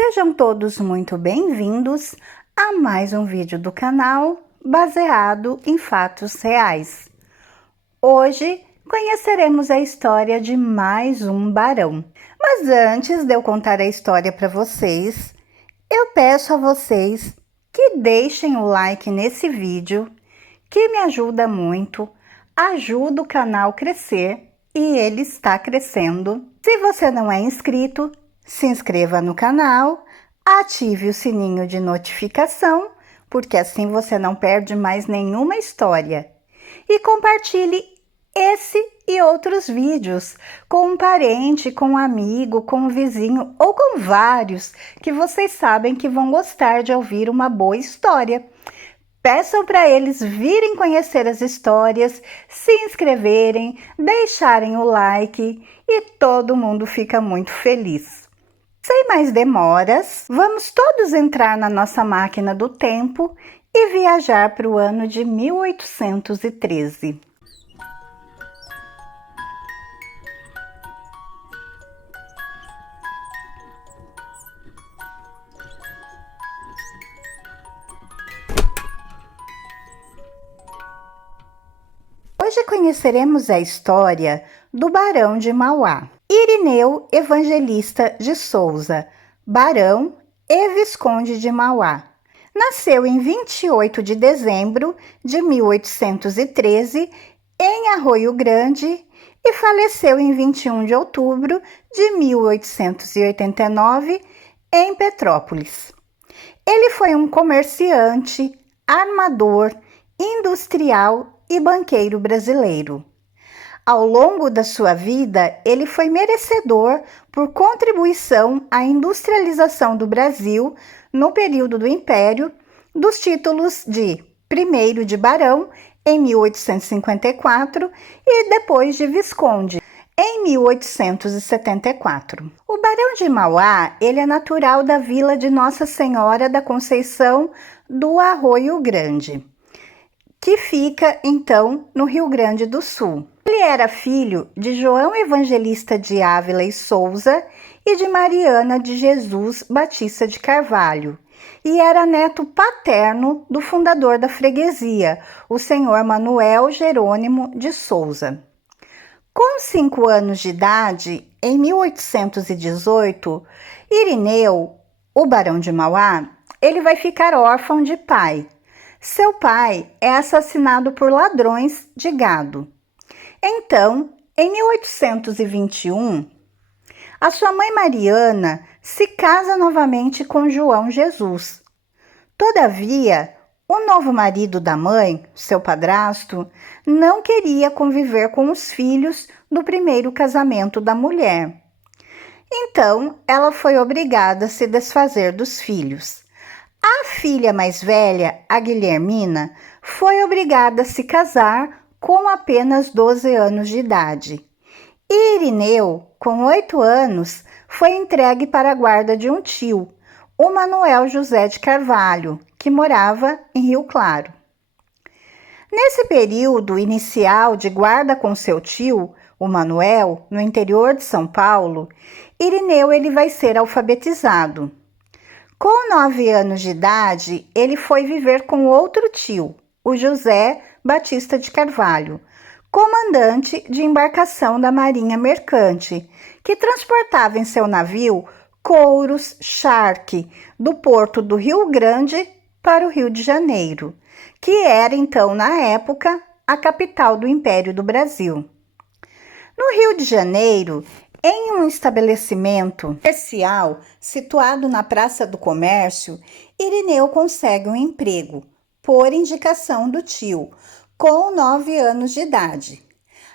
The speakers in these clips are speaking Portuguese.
Sejam todos muito bem-vindos a mais um vídeo do canal baseado em fatos reais. Hoje conheceremos a história de mais um barão. Mas antes de eu contar a história para vocês, eu peço a vocês que deixem o like nesse vídeo, que me ajuda muito, ajuda o canal a crescer e ele está crescendo. Se você não é inscrito, se inscreva no canal, ative o sininho de notificação, porque assim você não perde mais nenhuma história. E compartilhe esse e outros vídeos com um parente, com um amigo, com um vizinho ou com vários que vocês sabem que vão gostar de ouvir uma boa história. Peçam para eles virem conhecer as histórias, se inscreverem, deixarem o like e todo mundo fica muito feliz. Sem mais demoras, vamos todos entrar na nossa máquina do tempo e viajar para o ano de 1813. Hoje conheceremos a história do Barão de Mauá, Irineu Evangelista de Souza, Barão e Visconde de Mauá. Nasceu em 28 de dezembro de 1813 em Arroio Grande e faleceu em 21 de outubro de 1889 em Petrópolis. Ele foi um comerciante, armador, industrial e banqueiro brasileiro. Ao longo da sua vida, ele foi merecedor por contribuição à industrialização do Brasil no período do Império, dos títulos de primeiro de barão em 1854 e depois de visconde em 1874. O Barão de Mauá, ele é natural da vila de Nossa Senhora da Conceição do Arroio Grande, que fica, então, no Rio Grande do Sul. Ele era filho de João Evangelista de Ávila e Souza e de Mariana de Jesus Batista de Carvalho, e era neto paterno do fundador da freguesia, o senhor Manuel Jerônimo de Souza. Com 5 anos de idade, em 1818, Irineu, o Barão de Mauá, ele vai ficar órfão de pai. Seu pai é assassinado por ladrões de gado. Então, em 1821, a sua mãe Mariana se casa novamente com João Jesus. Todavia, o novo marido da mãe, seu padrasto, não queria conviver com os filhos do primeiro casamento da mulher. Então, ela foi obrigada a se desfazer dos filhos. A filha mais velha, a Guilhermina, foi obrigada a se casar com apenas 12 anos de idade. E Irineu, com 8 anos, foi entregue para a guarda de um tio, o Manuel José de Carvalho, que morava em Rio Claro. Nesse período inicial de guarda com seu tio, o Manuel, no interior de São Paulo, Irineu ele vai ser alfabetizado. Com 9 anos de idade, ele foi viver com outro tio, o José Batista de Carvalho, comandante de embarcação da Marinha Mercante, que transportava em seu navio couros, charque, do porto do Rio Grande para o Rio de Janeiro, que era então, na época, a capital do Império do Brasil. No Rio de Janeiro, em um estabelecimento comercial situado na Praça do Comércio, Irineu consegue um emprego, por indicação do tio, com 9 anos de idade.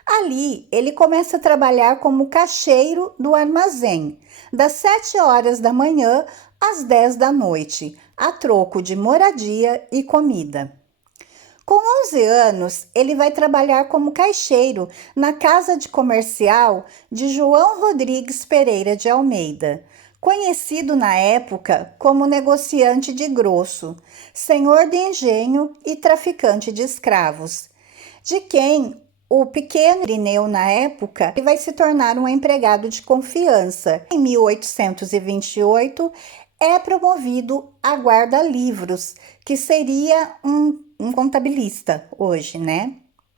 Ali, ele começa a trabalhar como caixeiro do armazém, das 7 horas da manhã às 10 da noite, a troco de moradia e comida. Com 11 anos, ele vai trabalhar como caixeiro na casa de comercial de João Rodrigues Pereira de Almeida, conhecido na época como negociante de grosso, senhor de engenho e traficante de escravos, de quem o pequeno Irineu, na época, ele vai se tornar um empregado de confiança. Em 1828, é promovido a guarda-livros, que seria um contabilista hoje, né?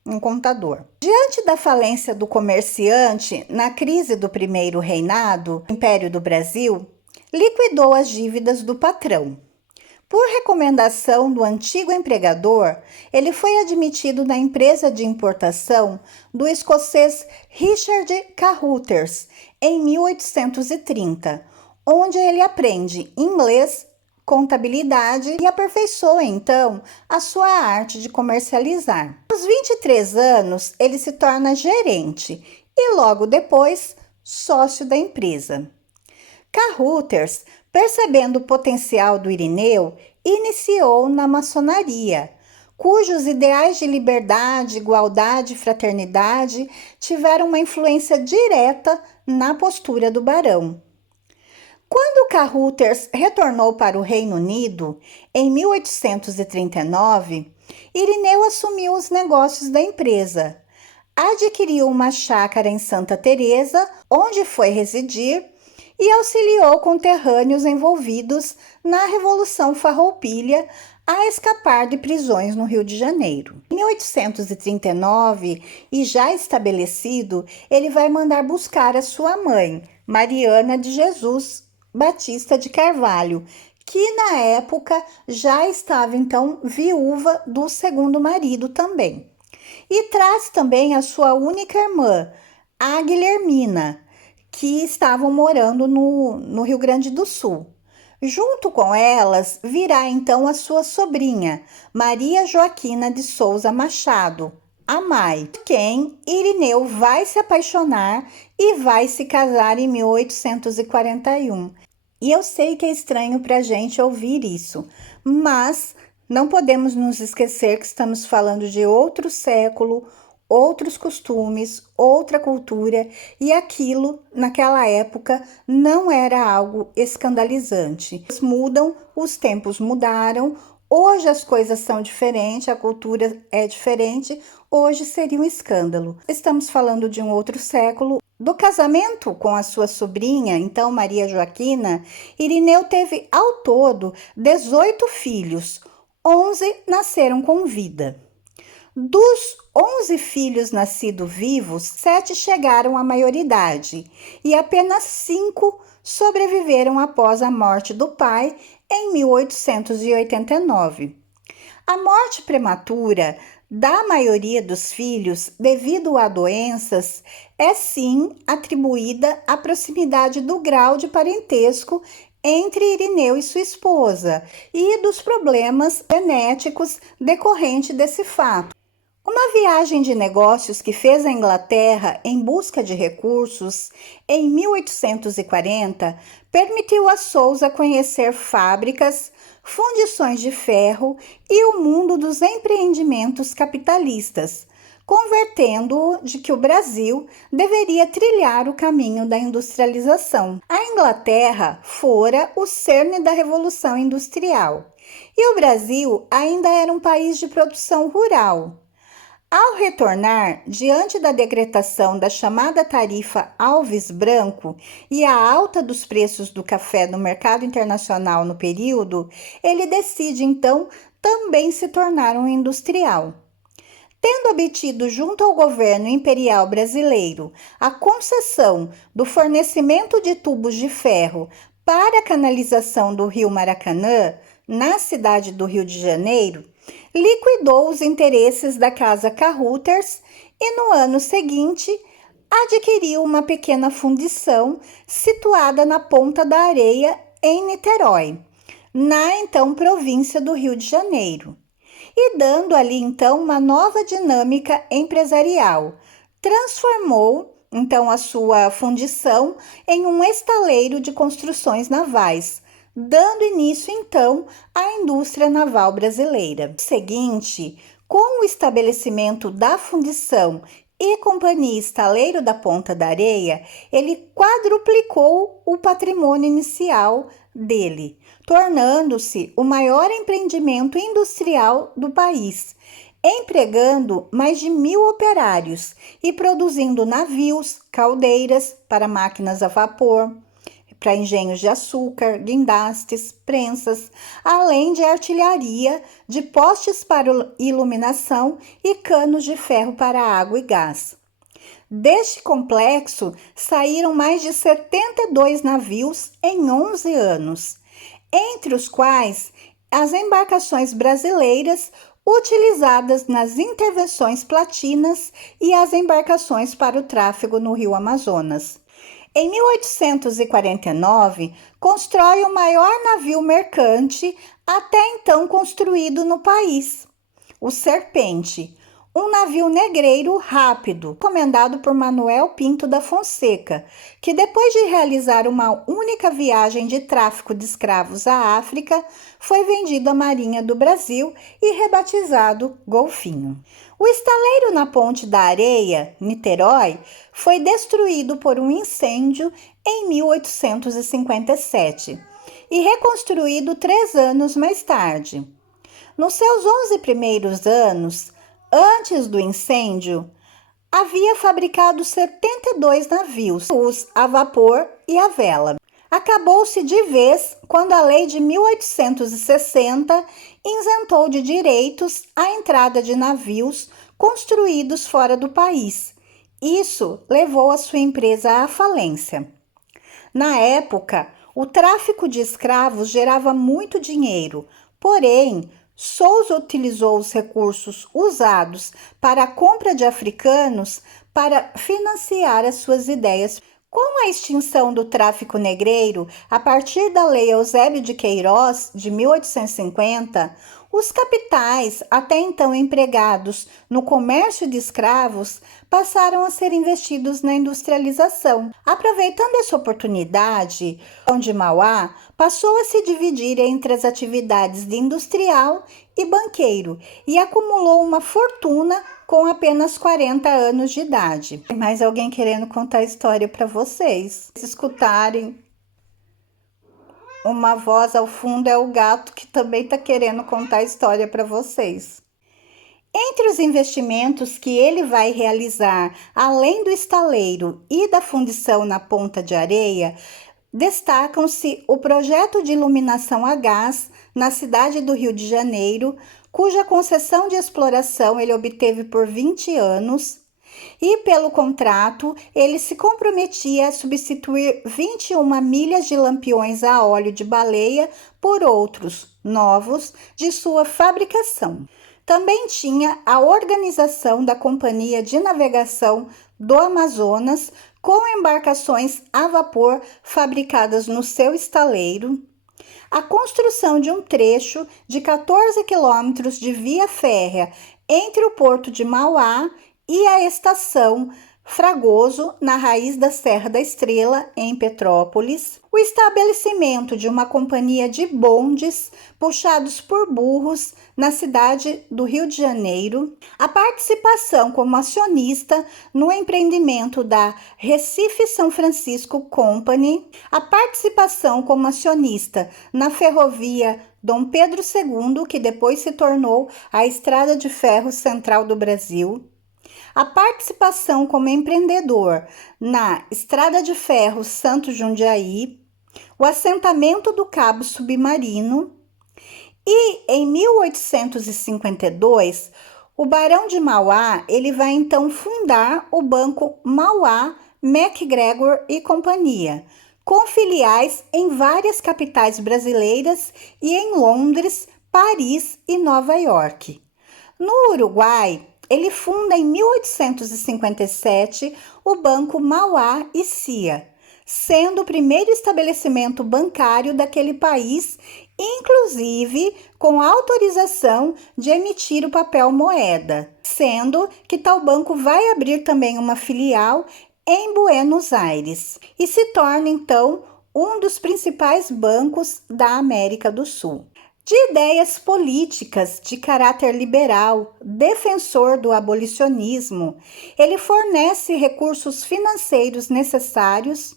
Um contador. Diante da falência do comerciante, na crise do primeiro reinado, Império do Brasil liquidou as dívidas do patrão. Por recomendação do antigo empregador, ele foi admitido na empresa de importação do escocês Richard Carruthers em 1830, onde ele aprende inglês, contabilidade e aperfeiçoa então a sua arte de comercializar. Aos 23 anos, ele se torna gerente e logo depois sócio da empresa. Carruthers, percebendo o potencial do Irineu, iniciou na maçonaria, cujos ideais de liberdade, igualdade e fraternidade tiveram uma influência direta na postura do barão. Quando Carruthers retornou para o Reino Unido, em 1839, Irineu assumiu os negócios da empresa. Adquiriu uma chácara em Santa Teresa, onde foi residir, e auxiliou conterrâneos envolvidos na Revolução Farroupilha a escapar de prisões no Rio de Janeiro. Em 1839, e já estabelecido, ele vai mandar buscar a sua mãe, Mariana de Jesus Batista de Carvalho, que na época já estava então viúva do segundo marido também. E traz também a sua única irmã, a Guilhermina, que estavam morando no Rio Grande do Sul. Junto com elas virá então a sua sobrinha, Maria Joaquina de Souza Machado, a Mai, quem Irineu vai se apaixonar e vai se casar em 1841. E eu sei que é estranho para a gente ouvir isso, mas não podemos nos esquecer que estamos falando de outro século, outros costumes, outra cultura, e aquilo naquela época não era algo escandalizante. Mudam, os tempos mudaram, hoje as coisas são diferentes, a cultura é diferente, hoje seria um escândalo. Estamos falando de um outro século. Do casamento com a sua sobrinha, então Maria Joaquina, Irineu teve ao todo 18 filhos, 11 nasceram com vida. Dos 11 filhos nascidos vivos, 7 chegaram à maioridade e apenas 5 sobreviveram após a morte do pai em 1889. A morte prematura da maioria dos filhos, devido a doenças, é sim atribuída à proximidade do grau de parentesco entre Irineu e sua esposa e dos problemas genéticos decorrentes desse fato. Uma viagem de negócios que fez à Inglaterra em busca de recursos em 1840 permitiu a Souza conhecer fábricas, fundições de ferro e o mundo dos empreendimentos capitalistas, convertendo-o de que o Brasil deveria trilhar o caminho da industrialização. A Inglaterra fora o cerne da Revolução Industrial e o Brasil ainda era um país de produção rural. Ao retornar, diante da decretação da chamada tarifa Alves Branco e a alta dos preços do café no mercado internacional no período, ele decide então também se tornar um industrial. Tendo obtido junto ao governo imperial brasileiro a concessão do fornecimento de tubos de ferro para a canalização do rio Maracanã, na cidade do Rio de Janeiro, liquidou os interesses da casa Carruthers e no ano seguinte adquiriu uma pequena fundição situada na Ponta da Areia, em Niterói, na então província do Rio de Janeiro, e dando ali então uma nova dinâmica empresarial. Transformou então a sua fundição em um estaleiro de construções navais, dando início então à indústria naval brasileira. No seguinte, com o estabelecimento da fundição e Companhia Estaleiro da Ponta da Areia, ele quadruplicou o patrimônio inicial dele, tornando-se o maior empreendimento industrial do país, empregando mais de 1.000 operários e produzindo navios, caldeiras para máquinas a vapor, para engenhos de açúcar, guindastes, prensas, além de artilharia, de postes para iluminação e canos de ferro para água e gás. Deste complexo saíram mais de 72 navios em 11 anos, entre os quais as embarcações brasileiras utilizadas nas intervenções platinas e as embarcações para o tráfego no Rio Amazonas. Em 1849, constrói o maior navio mercante até então construído no país, o Serpente, um navio negreiro rápido, comandado por Manuel Pinto da Fonseca, que depois de realizar uma única viagem de tráfico de escravos à África, foi vendido à Marinha do Brasil e rebatizado Golfinho. O estaleiro na Ponte da Areia, Niterói, foi destruído por um incêndio em 1857 e reconstruído 3 anos mais tarde. Nos seus 11 primeiros anos, antes do incêndio, havia fabricado 72 navios, a vapor e a vela. Acabou-se de vez quando a lei de 1860 isentou de direitos a entrada de navios construídos fora do país. Isso levou a sua empresa à falência. Na época, o tráfico de escravos gerava muito dinheiro, porém, Souza utilizou os recursos usados para a compra de africanos para financiar as suas ideias. Com a extinção do tráfico negreiro, a partir da Lei Eusébio de Queiroz, de 1850, os capitais, até então empregados no comércio de escravos, passaram a ser investidos na industrialização. Aproveitando essa oportunidade, o de Mauá passou a se dividir entre as atividades de industrial e banqueiro e acumulou uma fortuna com apenas 40 anos de idade. Tem mais alguém querendo contar a história para vocês? Se escutarem uma voz ao fundo, é o gato que também está querendo contar a história para vocês. Entre os investimentos que ele vai realizar, além do estaleiro e da fundição na Ponta de Areia, destacam-se o projeto de iluminação a gás na cidade do Rio de Janeiro, cuja concessão de exploração ele obteve por 20 anos, e pelo contrato ele se comprometia a substituir 21 milhas de lampiões a óleo de baleia por outros novos de sua fabricação. Também tinha a organização da Companhia de Navegação do Amazonas, com embarcações a vapor fabricadas no seu estaleiro, a construção de um trecho de 14 quilômetros de via férrea entre o porto de Mauá e a estação Fragoso, na raiz da Serra da Estrela, em Petrópolis, o estabelecimento de uma companhia de bondes puxados por burros na cidade do Rio de Janeiro, a participação como acionista no empreendimento da Recife São Francisco Company, a participação como acionista na ferrovia Dom Pedro II, que depois se tornou a Estrada de Ferro Central do Brasil, a participação como empreendedor na Estrada de Ferro Santo Jundiaí, o assentamento do Cabo Submarino e, em 1852, o Barão de Mauá ele vai então fundar o Banco Mauá, MacGregor e Companhia, com filiais em várias capitais brasileiras e em Londres, Paris e Nova York. No Uruguai, ele funda em 1857 o Banco Mauá e Cia, sendo o primeiro estabelecimento bancário daquele país, inclusive com autorização de emitir o papel moeda, sendo que tal banco vai abrir também uma filial em Buenos Aires e se torna então um dos principais bancos da América do Sul. De ideias políticas de caráter liberal, defensor do abolicionismo, ele fornece recursos financeiros necessários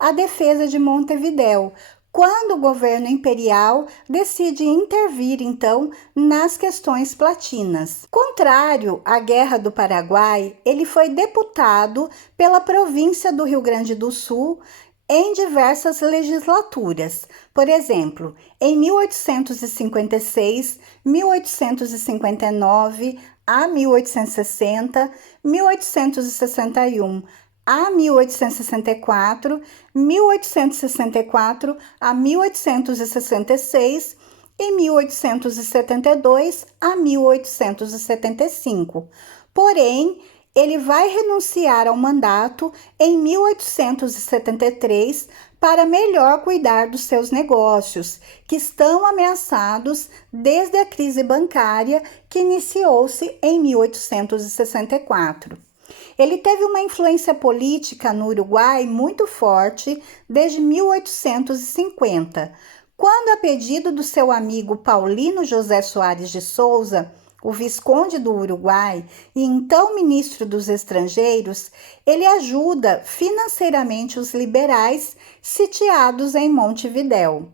à defesa de Montevidéu, quando o governo imperial decide intervir, então, nas questões platinas. Contrário à Guerra do Paraguai, ele foi deputado pela província do Rio Grande do Sul em diversas legislaturas. Por exemplo, em 1856, 1859 a 1860, 1861 a 1864, 1864 a 1866 e 1872 a 1875. Porém, ele vai renunciar ao mandato em 1873 para melhor cuidar dos seus negócios, que estão ameaçados desde a crise bancária que iniciou-se em 1864. Ele teve uma influência política no Uruguai muito forte desde 1850, quando, a pedido do seu amigo Paulino José Soares de Souza, o Visconde do Uruguai e então ministro dos Estrangeiros, ele ajuda financeiramente os liberais sitiados em Montevidéu.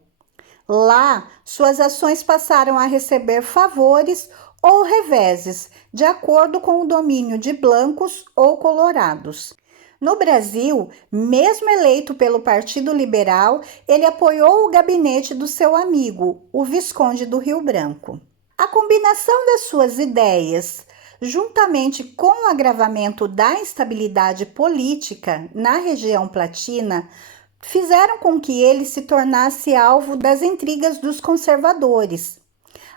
Lá, suas ações passaram a receber favores ou reveses, de acordo com o domínio de brancos ou colorados. No Brasil, mesmo eleito pelo Partido Liberal, ele apoiou o gabinete do seu amigo, o Visconde do Rio Branco. A combinação das suas ideias, juntamente com o agravamento da instabilidade política na região platina, fizeram com que ele se tornasse alvo das intrigas dos conservadores.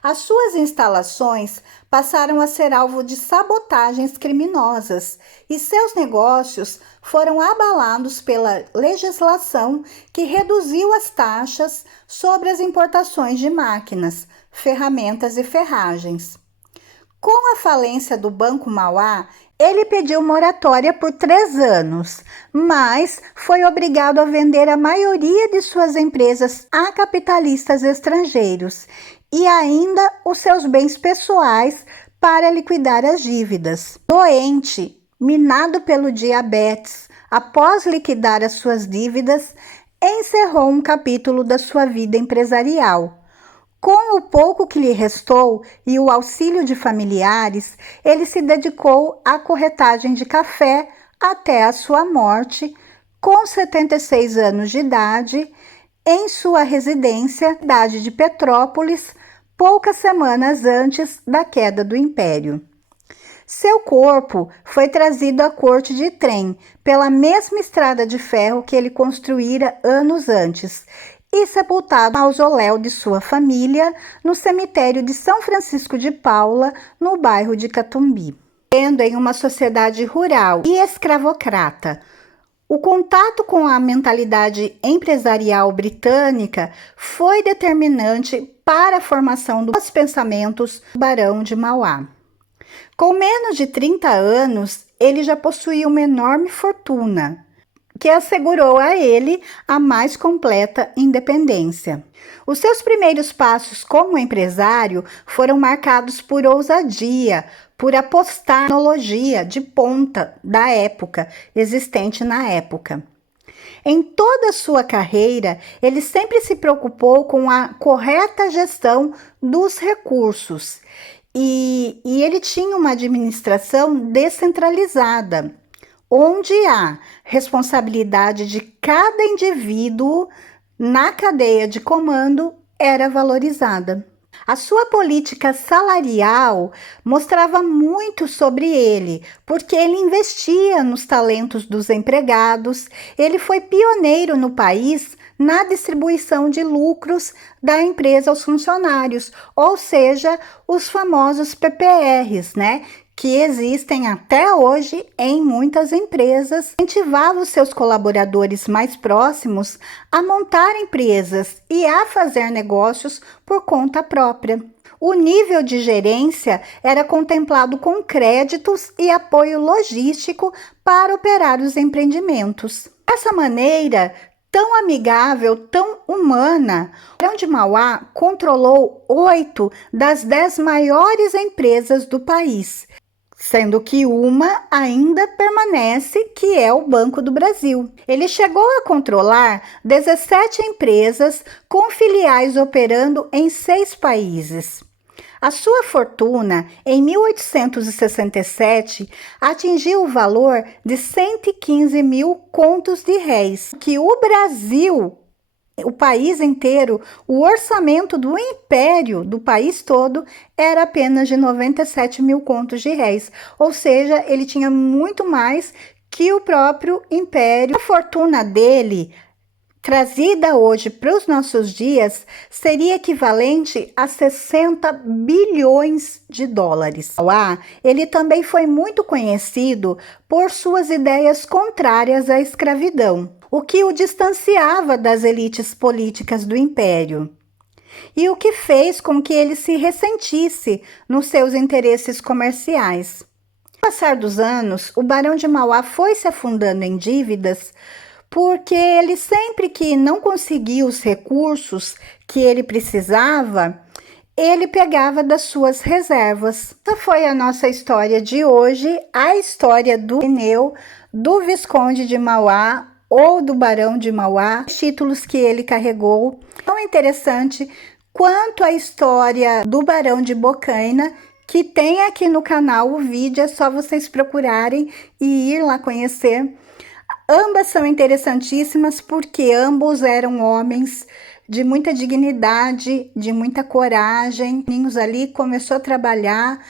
As suas instalações passaram a ser alvo de sabotagens criminosas e seus negócios foram abalados pela legislação que reduziu as taxas sobre as importações de máquinas, ferramentas e ferragens. Com a falência do Banco Mauá, ele pediu moratória por 3 anos, mas foi obrigado a vender a maioria de suas empresas a capitalistas estrangeiros e ainda os seus bens pessoais para liquidar as dívidas. Doente, minado pelo diabetes, após liquidar as suas dívidas, encerrou um capítulo da sua vida empresarial. Com o pouco que lhe restou e o auxílio de familiares, ele se dedicou à corretagem de café até a sua morte, com 76 anos de idade, em sua residência, cidade de Petrópolis, poucas semanas antes da queda do Império. Seu corpo foi trazido à corte de trem pela mesma estrada de ferro que ele construíra anos antes e sepultado no mausoléu de sua família no cemitério de São Francisco de Paula, no bairro de Catumbi. Vivendo em uma sociedade rural e escravocrata, o contato com a mentalidade empresarial britânica foi determinante para a formação dos pensamentos do Barão de Mauá. Com menos de 30 anos, ele já possuía uma enorme fortuna, que assegurou a ele a mais completa independência. Os seus primeiros passos como empresário foram marcados por ousadia, por apostar na tecnologia de ponta da época, existente na época. Em toda a sua carreira, ele sempre se preocupou com a correta gestão dos recursos e ele tinha uma administração descentralizada, onde a responsabilidade de cada indivíduo na cadeia de comando era valorizada. A sua política salarial mostrava muito sobre ele, porque ele investia nos talentos dos empregados, ele foi pioneiro no país na distribuição de lucros da empresa aos funcionários, ou seja, os famosos PPRs, que existem até hoje em muitas empresas, incentivava os seus colaboradores mais próximos a montar empresas e a fazer negócios por conta própria. O nível de gerência era contemplado com créditos e apoio logístico para operar os empreendimentos. Dessa maneira, tão amigável, tão humana, o Barão de Mauá controlou 8 das 10 maiores empresas do país, sendo que uma ainda permanece, que é o Banco do Brasil. Ele chegou a controlar 17 empresas com filiais operando em 6 países. A sua fortuna, em 1867, atingiu o valor de 115 mil contos de réis, que o Brasil, o país inteiro, o orçamento do império do país todo era apenas de 97 mil contos de réis, ou seja, ele tinha muito mais que o próprio império. A fortuna dele, trazida hoje para os nossos dias, seria equivalente a 60 bilhões de dólares. Ele também foi muito conhecido por suas ideias contrárias à escravidão, o que o distanciava das elites políticas do império, e o que fez com que ele se ressentisse nos seus interesses comerciais. Com o passar dos anos, o Barão de Mauá foi se afundando em dívidas, porque ele sempre que não conseguia os recursos que ele precisava, ele pegava das suas reservas. Essa foi a nossa história de hoje, a história do pneu, do Visconde de Mauá ou do Barão de Mauá, os títulos que ele carregou. Tão interessante quanto a história do Barão de Bocaina, que tem aqui no canal o vídeo, é só vocês procurarem e ir lá conhecer. Ambas são interessantíssimas porque ambos eram homens de muita dignidade, de muita coragem. Ninhos ali começou a trabalhar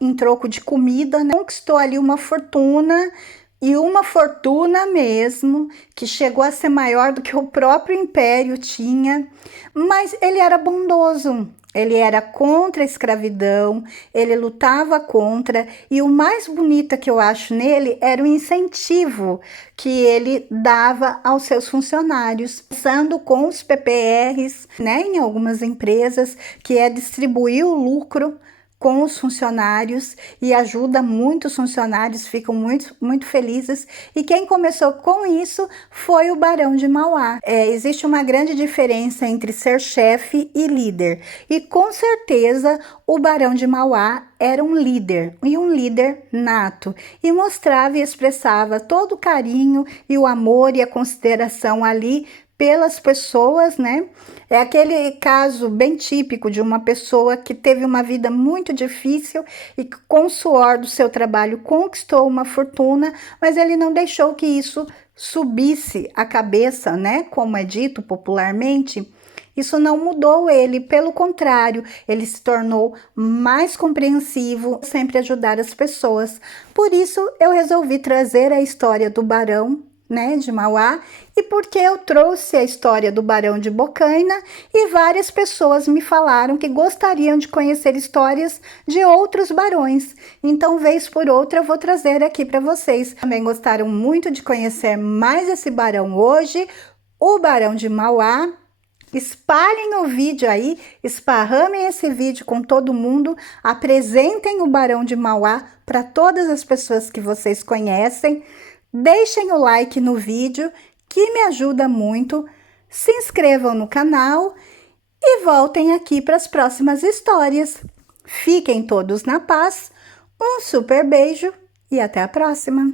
em troco de comida, né? Conquistou ali uma fortuna, e uma fortuna mesmo, que chegou a ser maior do que o próprio império tinha, mas ele era bondoso. Ele era contra a escravidão, ele lutava contra, e o mais bonito que eu acho nele era o incentivo que ele dava aos seus funcionários, começando com os PPRs, né, em algumas empresas, que é distribuir o lucro com os funcionários, e ajuda muito os funcionários, ficam muito felizes. E quem começou com isso foi o Barão de Mauá. Existe uma grande diferença entre ser chefe e líder, e com certeza o Barão de Mauá era um líder, e um líder nato, e mostrava e expressava todo o carinho e o amor e a consideração ali pelas pessoas, né? É aquele caso bem típico de uma pessoa que teve uma vida muito difícil e que, com o suor do seu trabalho, conquistou uma fortuna, mas ele não deixou que isso subisse a cabeça, né? Como é dito popularmente. Isso não mudou ele, pelo contrário, ele se tornou mais compreensivo, sempre ajudar as pessoas. Por isso, eu resolvi trazer a história do Barão, né, de Mauá, e porque eu trouxe a história do Barão de Bocaina, e várias pessoas me falaram que gostariam de conhecer histórias de outros barões. Então, vez por outra, eu vou trazer aqui para vocês. Também gostaram muito de conhecer mais esse barão hoje, o Barão de Mauá. Espalhem o vídeo aí, esparramem esse vídeo com todo mundo, apresentem o Barão de Mauá para todas as pessoas que vocês conhecem. Deixem o like no vídeo, que me ajuda muito. Se inscrevam no canal e voltem aqui para as próximas histórias. Fiquem todos na paz, um super beijo e até a próxima!